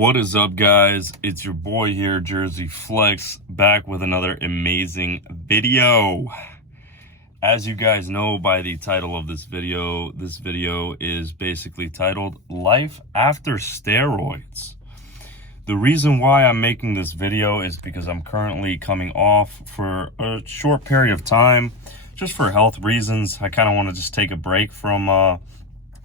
What is up, guys? It's your boy here, Jersey Flex, back with another amazing video. As you guys know by the title of this video is basically titled Life After Steroids. The reason why I'm making this video is because I'm currently coming off for a short period of time, just for health reasons. I kind of want to just take a break from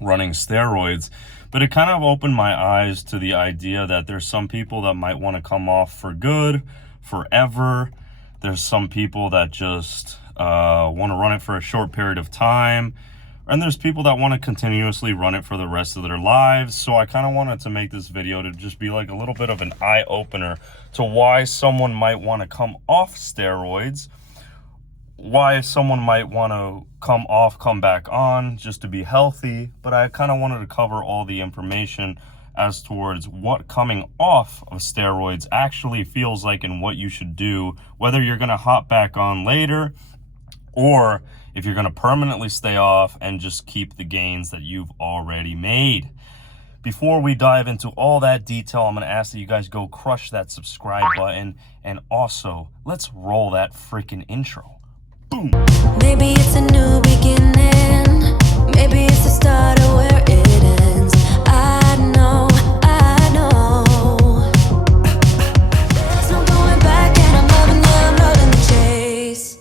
running steroids. But it kind of opened my eyes to the idea that there's some people that might want to come off for good, forever. There's some people that just want to run it for a short period of time. And there's people that want to continuously run it for the rest of their lives. So I kind of wanted to make this video to just be like a little bit of an eye-opener to why someone might want to come off steroids, why someone might want to come off, come back on just to be healthy. But I kind of wanted to cover all the information as towards what coming off of steroids actually feels like and what you should do, whether you're going to hop back on later or if you're going to permanently stay off and just keep the gains that you've already made. Before we dive into all that detail, I'm going to ask that you guys go crush that subscribe button, and also let's roll that freaking intro. Boom. Maybe it's a new beginning. Maybe it's the start of where it ends. I know. There's no going back, and I'm loving the chase.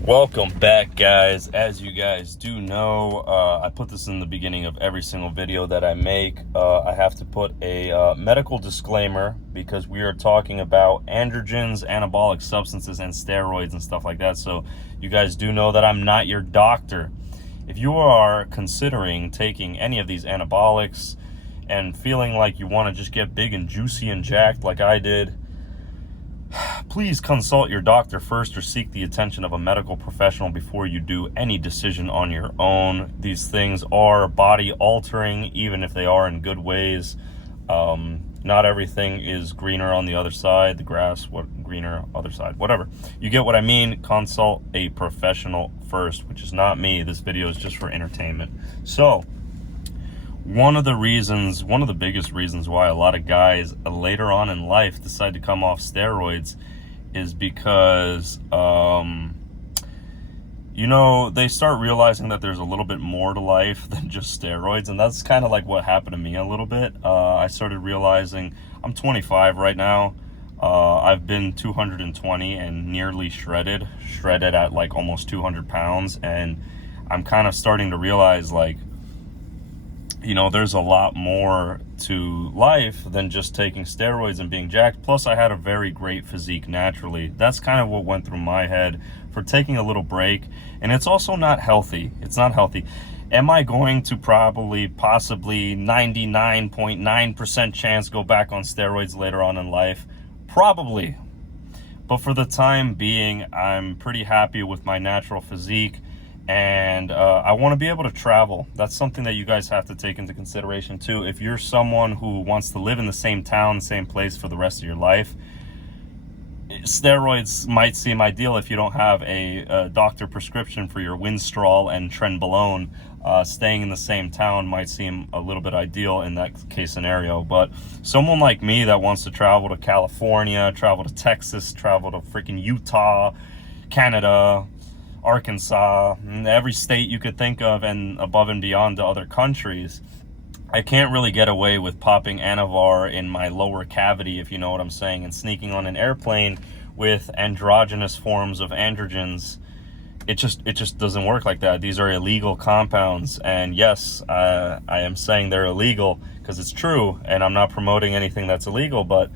Welcome back, guys. As you guys do know, I put this in the beginning of every single video that I make. I have to put a medical disclaimer because we are talking about androgens, anabolic substances, and steroids and stuff like that. So you guys do know that I'm not your doctor. If you are considering taking any of these anabolics and feeling like you want to just get big and juicy and jacked like I did, please consult your doctor first or seek the attention of a medical professional before you do any decision on your own. These things are body altering, even if they are in good ways. Not everything is greener on the other side. The grass, greener other side, whatever. You get what I mean. Consult a professional first, which is not me. This video is just for entertainment. So one of the biggest reasons why a lot of guys later on in life decide to come off steroids is because, they start realizing that there's a little bit more to life than just steroids. And that's kind of like what happened to me a little bit. I started realizing I'm 25 right now. I've been 220 and nearly shredded at like almost 200 pounds. And I'm kind of starting to realize, like, there's a lot more to life than just taking steroids and being jacked. Plus, I had a very great physique naturally. That's kind of what went through my head for taking a little break. And it's also not healthy. It's not healthy. Am I going to possibly 99.9% chance go back on steroids later on in life? Probably. But for the time being, I'm pretty happy with my natural physique. And I want to be able to travel. That's something that you guys have to take into consideration too. If you're someone who wants to live in the same town, the same place for the rest of your life, steroids might seem ideal if you don't have a doctor prescription for your Winstrol and Trenbolone. Staying in the same town might seem a little bit ideal in that case scenario. But someone like me that wants to travel to California, travel to Texas, travel to freaking Utah, Canada, Arkansas, every state you could think of, and above and beyond to other countries, I can't really get away with popping Anavar in my lower cavity, if you know what I'm saying, and sneaking on an airplane with androgynous forms of androgens. It just doesn't work like that. These are illegal compounds, and yes, I am saying they're illegal because it's true, and I'm not promoting anything that's illegal, but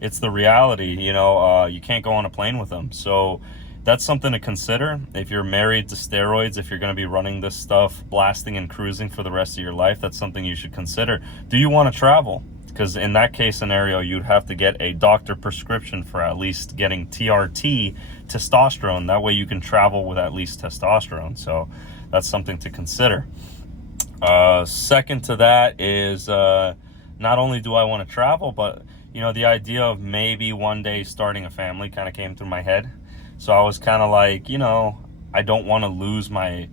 it's the reality. You can't go on a plane with them. So that's something to consider. If you're married to steroids, if you're going to be running this stuff, blasting and cruising for the rest of your life, that's something you should consider. Do you want to travel? Because in that case scenario, you'd have to get a doctor prescription for at least getting TRT, testosterone. That way you can travel with at least testosterone. So that's something to consider. Second to that is not only do I want to travel, but you know, the idea of maybe one day starting a family kind of came through my head. So I was kind of like, you know, I don't want to lose my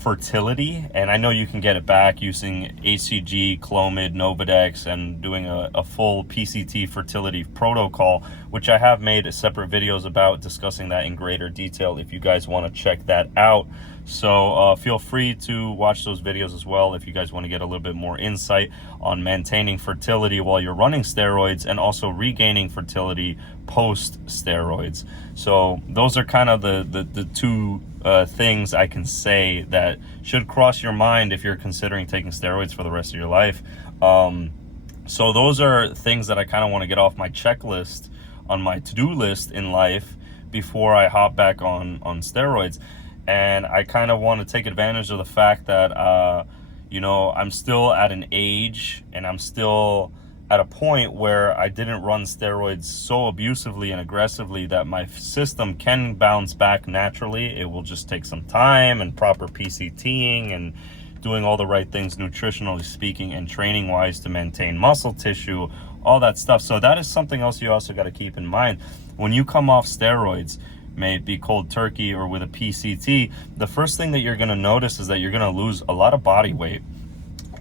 fertility, and I know you can get it back using HCG, Clomid, Novadex, and doing a full PCT fertility protocol, which I have made separate videos about, discussing that in greater detail if you guys want to check that out. So feel free to watch those videos as well if you guys want to get a little bit more insight on maintaining fertility while you're running steroids, and also regaining fertility post steroids. So those are kind of the two things I can say that should cross your mind if you're considering taking steroids for the rest of your life. So those are things that I kind of want to get off my checklist on my to-do list in life before I hop back on steroids. And I kind of want to take advantage of the fact that you know, I'm still at an age, and I'm still at a point where I didn't run steroids so abusively and aggressively that my system can bounce back naturally. It will just take some time and proper PCTing and doing all the right things nutritionally speaking and training wise to maintain muscle tissue, all that stuff. So that is something else you also got to keep in mind. When you come off steroids, may it be cold turkey or with a PCT, the first thing that you're going to notice is that you're going to lose a lot of body weight,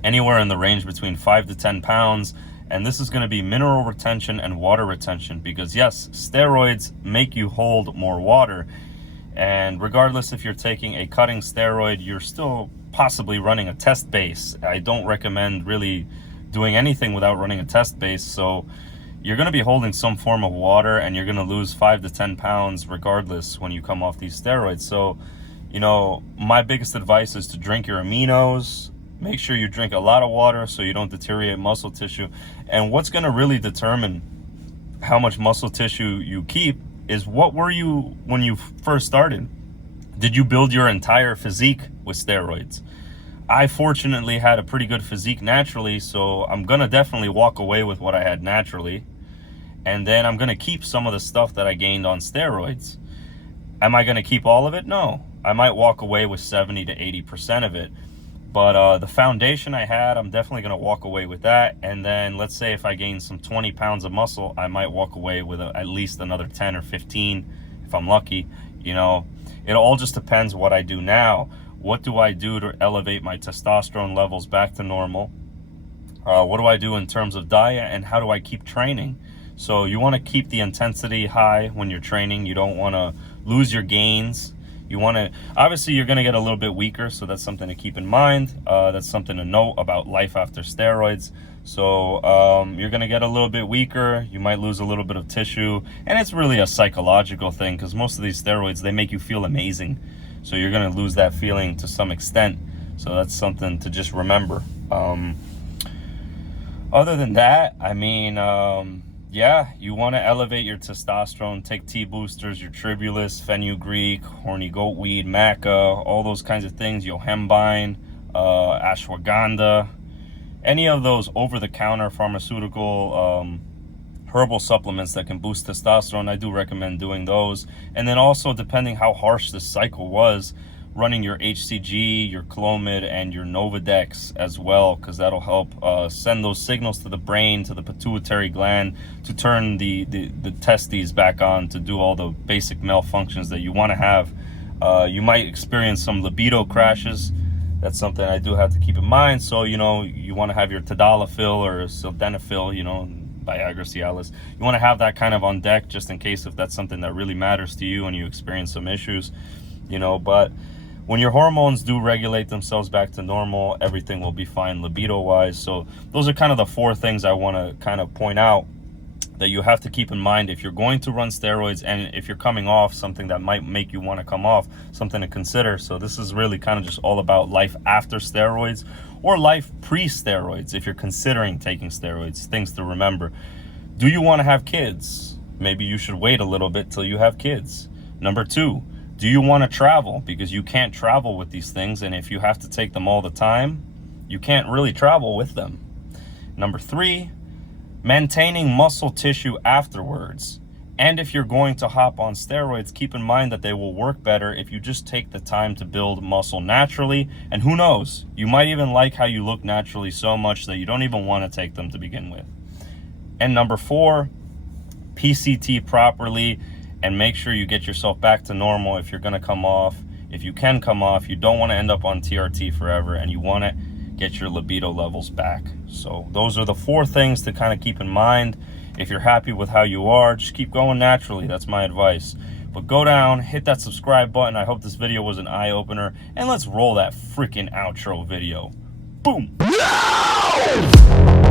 anywhere in the range between 5 to 10 pounds. And this is going to be mineral retention and water retention, because yes, steroids make you hold more water. And regardless if you're taking a cutting steroid, you're still possibly running a test base. I don't recommend really doing anything without running a test base. So you're going to be holding some form of water, and you're going to lose 5 to 10 pounds regardless when you come off these steroids. So, you know, my biggest advice is to drink your aminos. Make sure you drink a lot of water so you don't deteriorate muscle tissue. And what's going to really determine how much muscle tissue you keep is, what were you when you first started? Did you build your entire physique with steroids? I fortunately had a pretty good physique naturally, so I'm going to definitely walk away with what I had naturally. And then I'm going to keep some of the stuff that I gained on steroids. Am I going to keep all of it? No. I might walk away with 70 to 80% of it. But the foundation I had, I'm definitely going to walk away with that. And then let's say if I gain some 20 pounds of muscle, I might walk away with at least another 10 or 15 if I'm lucky. You know, it all just depends what I do now. What do I do to elevate my testosterone levels back to normal? What do I do in terms of diet, and how do I keep training? So you want to keep the intensity high when you're training. You don't want to lose your gains. You want to, obviously you're going to get a little bit weaker, so that's something to keep in mind. That's something to note about life after steroids. So you're going to get a little bit weaker. You might lose a little bit of tissue, and it's really a psychological thing, because most of these steroids, they make you feel amazing. So you're going to lose that feeling to some extent. So that's something to just remember. Other than that, I mean, yeah, you want to elevate your testosterone. Take T boosters, your Tribulus, fenugreek, horny goat weed, maca, all those kinds of things, yohimbine, ashwagandha, any of those over-the-counter pharmaceutical herbal supplements that can boost testosterone. I do recommend doing those. And then also, depending how harsh this cycle was, running your HCG, your Clomid, and your Novadex as well, because that'll help send those signals to the brain, to the pituitary gland, to turn the testes back on, to do all the basic malfunctions that you want to have. You might experience some libido crashes. That's something I do have to keep in mind. So, you know, you want to have your tadalafil or sildenafil, you know, Viagra, Cialis. You want to have that kind of on deck, just in case if that's something that really matters to you and you experience some issues, you know. But when your hormones do regulate themselves back to normal, everything will be fine libido-wise. So those are kind of the 4 things I want to kind of point out that you have to keep in mind if you're going to run steroids, and if you're coming off, something that might make you want to come off, something to consider. So this is really kind of just all about life after steroids, or life pre-steroids if you're considering taking steroids. Things to remember. Do you want to have kids? Maybe you should wait a little bit till you have kids. Number 2, do you want to travel? Because you can't travel with these things, and if you have to take them all the time, you can't really travel with them. Number 3, maintaining muscle tissue afterwards. And if you're going to hop on steroids, keep in mind that they will work better if you just take the time to build muscle naturally. And who knows, you might even like how you look naturally so much that you don't even want to take them to begin with. And number 4, PCT properly and make sure you get yourself back to normal if you're going to come off. If you can come off, you don't want to end up on TRT forever, and you want to get your libido levels back. So those are the 4 things to kind of keep in mind. If you're happy with how you are, just keep going naturally. That's my advice. But go down, hit that subscribe button. I hope this video was an eye-opener, and let's roll that freaking outro video. Boom. No!